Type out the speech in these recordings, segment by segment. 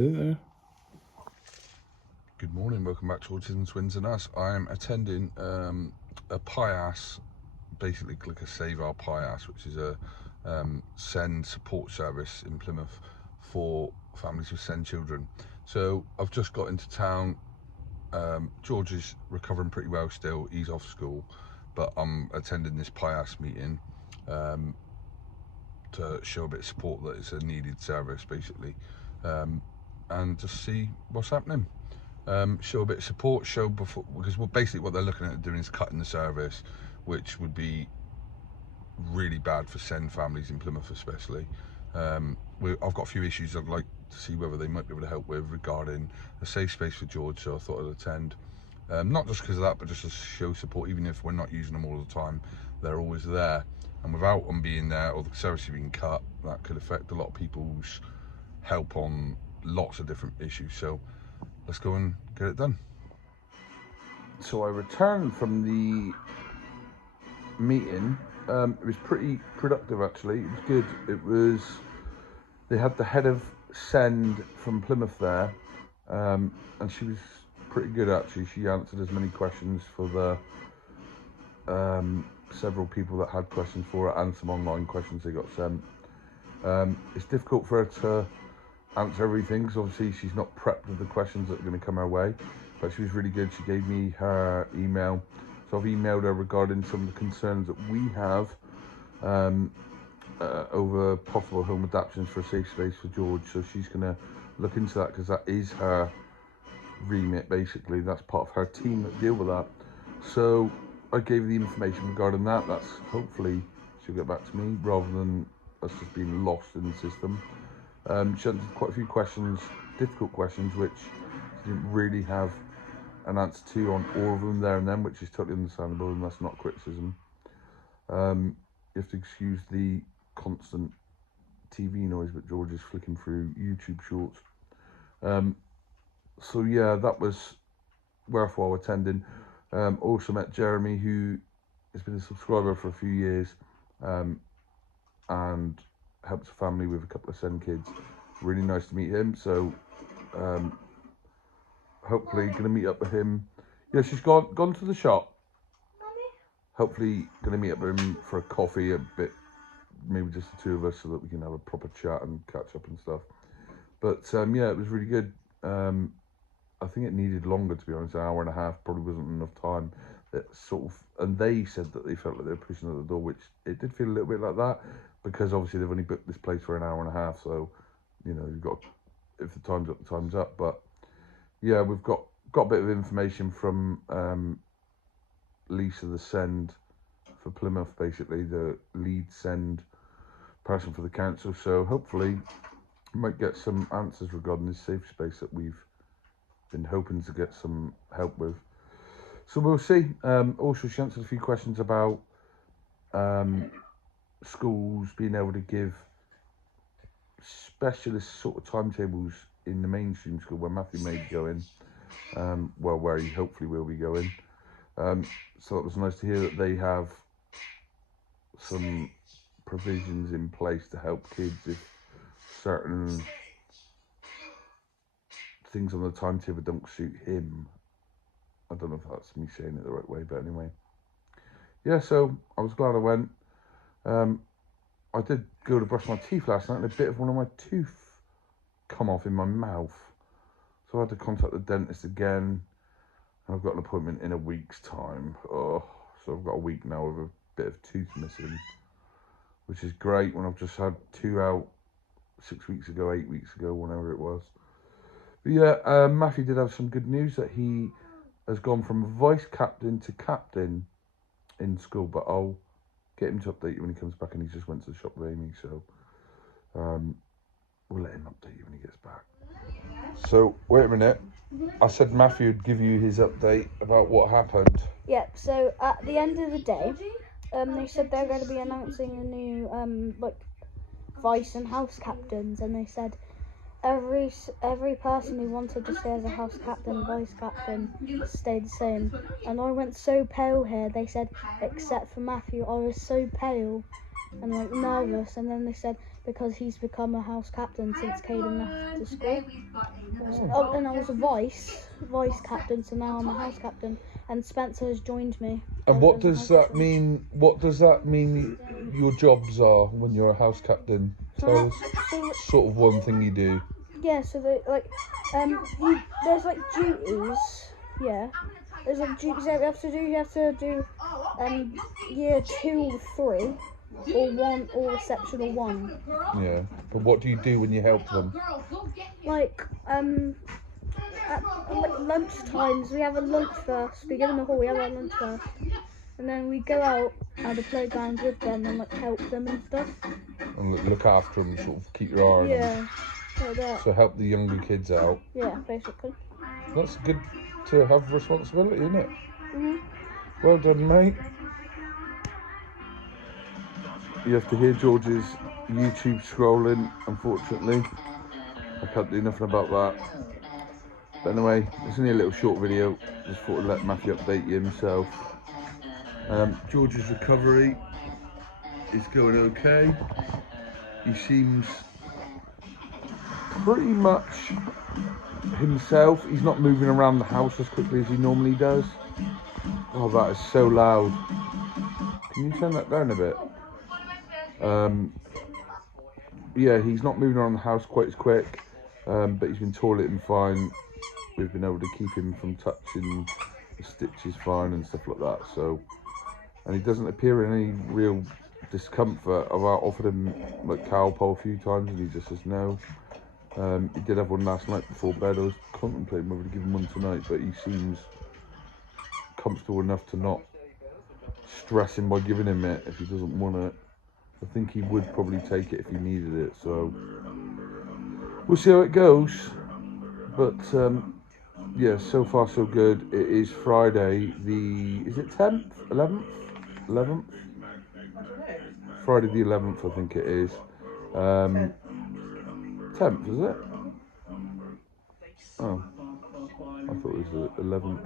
Stay there. Good morning, welcome back to Autism Twins and Us. I am attending a PIAS, basically like a Save Our PIAS, which is a SEND support service in Plymouth for families with SEND children. So I've just got into town. George is recovering pretty well still, he's off school, but I'm attending this PIAS meeting to show a bit of support that it's a needed service basically, and just see what's happening. Show a bit of support, because basically what they're looking at doing is cutting the service, which would be really bad for SEND families in Plymouth especially. I've got a few issues I'd like to see whether they might be able to help with regarding a safe space for George, so I thought I'd attend. Not just because of that, but just to show support. Even if we're not using them all the time, they're always there, and without them being there or the service being cut, that could affect a lot of people's help on lots of different issues. So let's go and get it done. So I returned from the meeting. It was pretty productive actually. It was good. They had the head of SEND from Plymouth there, and she was pretty good actually. She answered as many questions for the several people that had questions for her, and some online questions they got sent. It's difficult for her to answer everything because obviously she's not prepped with the questions that are going to come her way, but she was really good. She gave me her email, so I've emailed her regarding some of the concerns that we have over possible home adaptations for a safe space for George. So she's going to look into that because that is her remit basically. That's part of her team that deal with that. So I gave her the information regarding that. That's hopefully she'll get back to me rather than us just being lost in the system. She answered quite a few questions, difficult questions, which she didn't really have an answer to on all of them there and then, which is totally understandable, and that's not criticism. You have to excuse the constant TV noise, but George is flicking through YouTube shorts. So yeah, that was worthwhile attending. Also met Jeremy, who has been a subscriber for a few years, and helps a family with a couple of SEND kids. Really nice to meet him. So hopefully going to meet up with him. Yeah, she's gone to the shop. Hopefully going to meet up with him for a coffee, a bit, maybe just the two of us, so that we can have a proper chat and catch up and stuff. But yeah, it was really good. I think it needed longer, to be honest. An hour and a half probably wasn't enough time. That sort of, and they said that they felt like they were pushing at the door, which it did feel a little bit like that, because obviously they've only booked this place for an hour and a half. So, you know, you've got, if the time's up, the time's up. But yeah, we've got a bit of information from Lisa, the SEND for Plymouth, basically the lead SEND person for the council. So hopefully we might get some answers regarding this safe space that we've been hoping to get some help with. So we'll see. Also, she answered a few questions about schools being able to give specialist sort of timetables in the mainstream school where Matthew may be going, well, where he hopefully will be going. So it was nice to hear that they have some provisions in place to help kids if certain things on the timetable don't suit him. I don't know if that's me saying it the right way, but anyway. Yeah, so I was glad I went. I did go to brush my teeth last night and a bit of one of my tooth come off in my mouth. So I had to contact the dentist again. And I've got an appointment in a week's time. Oh, so I've got a week now with a bit of tooth missing, which is great when I've just had two out 6 weeks ago, 8 weeks ago, whenever it was. But yeah, Matthew did have some good news that he has gone from vice captain to captain in school, but I'll get him to update you when he comes back, and he just went to the shop with Amy, so we'll let him update you when he gets back. So, wait a minute. I said Matthew would give you his update about what happened. Yep, so at the end of the day, they said they're going to be announcing a new, vice and house captains, and they said every person who wanted to stay as a house captain, vice captain, stayed the same. And I went so pale here, they said, except for Matthew. I was so pale and nervous, and then they said because he's become a house captain since Caden left to school. Oh, and I was a vice captain, so now I'm a house captain, and Spencer has joined me. And what does that mean? What does that mean? Your jobs are when you're a house captain. Tell us sort of one thing you do. Yeah, so there's like duties. Yeah, there's like duties that we have to do. You have to do year 2 or 3, or 1, or reception or 1. Yeah, but what do you do when you help them? Like at like lunch times, we have a lunch first. We get in the hall, we have our lunch first, and then we go out at the playground with them and like help them and stuff. And look after them, sort of keep your eye on them. Yeah, like that. So help the younger kids out. Yeah, basically. That's good to have responsibility, isn't it? Mhm. Well done, mate. You have to hear George's YouTube scrolling, unfortunately. I can't do nothing about that. But anyway, it's only a little short video. Just thought I'd let Matthew update you himself. George's recovery is going okay. He seems pretty much himself. He's not moving around the house as quickly as he normally does. Oh, that is so loud. Can you turn that down a bit? Yeah, he's not moving around the house quite as quick, but he's been toileting fine. We've been able to keep him from touching the stitches fine and stuff like that. So, and he doesn't appear in any real discomfort. I've offered him like cowpole a few times and he just says no. He did have one last night before bed. I was contemplating whether to give him one tonight, but he seems comfortable enough to not stress him by giving him it if he doesn't want it. I think he would probably take it if he needed it, so we'll see how it goes. But yeah, so far so good. It is Friday is it 10th? 11th? Friday the 11th, I think it is. 10th, is it? Oh, I thought it was the 11th.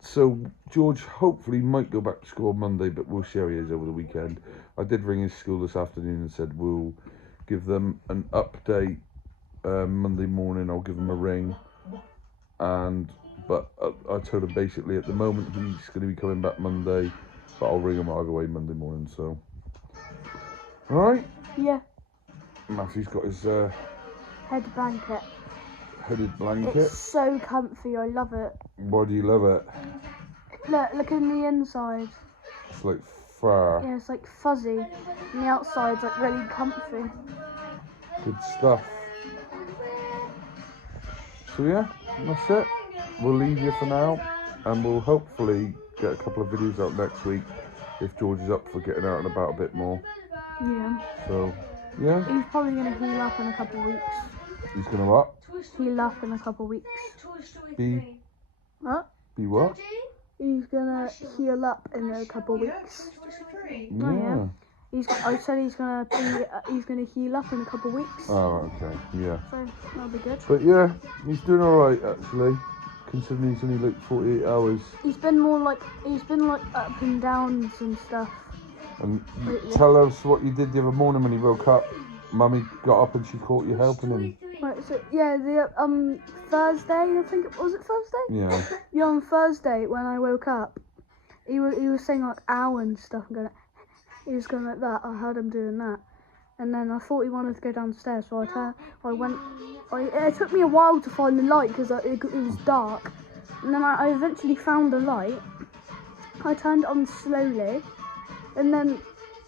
So George hopefully might go back to school on Monday, but we'll see how he is over the weekend. I did ring his school this afternoon and said we'll give them an update Monday morning. I'll give them a ring, but I told him basically at the moment he's going to be coming back Monday, but I'll ring him either way Monday morning. So, all right. Yeah. Matthew's got his Head blanket. hooded blanket. It's so comfy. I love it. Why do you love it? Look in the inside. It's like fur. Yeah, it's like fuzzy. And the outside's like really comfy. Good stuff. So yeah, that's it. We'll leave you for now, and we'll hopefully get a couple of videos out next week if George is up for getting out and about a bit more. Yeah. So yeah. He's probably gonna heal up in a couple of weeks. He's gonna what? Heal up in a couple of weeks. Be what? He's gonna heal up in a couple of weeks. Yeah. Oh, yeah. I said he's gonna heal up in a couple of weeks. Oh, okay. Yeah. So that'll be good. But yeah, he's doing all right actually, considering he's only like 48 hours. He's been like up and downs and stuff. And tell us what you did the other morning when he woke up. Mummy got up and she caught you helping him. Right, so yeah, the Thursday, I think it was Thursday? Yeah. Yeah, on Thursday when I woke up, he was saying like ow and stuff and he was going like that. I heard him doing that. And then I thought he wanted to go downstairs, so it took me a while to find the light because it was dark. And then I eventually found the light. I turned it on slowly, and then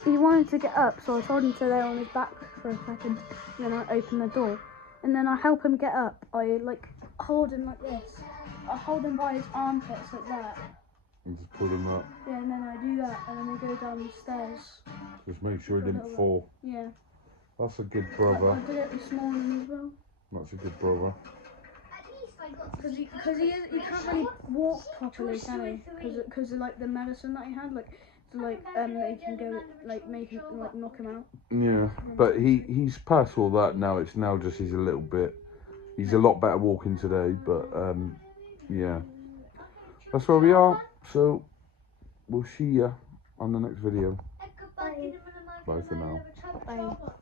he wanted to get up, so I told him to lay on his back for a second, and then I opened the door. And then I help him get up. I like hold him like this. I hold him by his armpits like that. And just pull him up. Yeah, and then I do that, and then we go down the stairs. Just make sure he didn't fall. Yeah. That's a good brother. I did it this morning as well. That's a good brother. Because he can't really walk properly, can he? Because of like the medicine that he had, like they can go like make him like knock him out. Yeah, but he's past all that now. It's now just he's a lot better walking today. But yeah, that's where we are. So we'll see ya on the next video. Bye. Bye for now. Bye.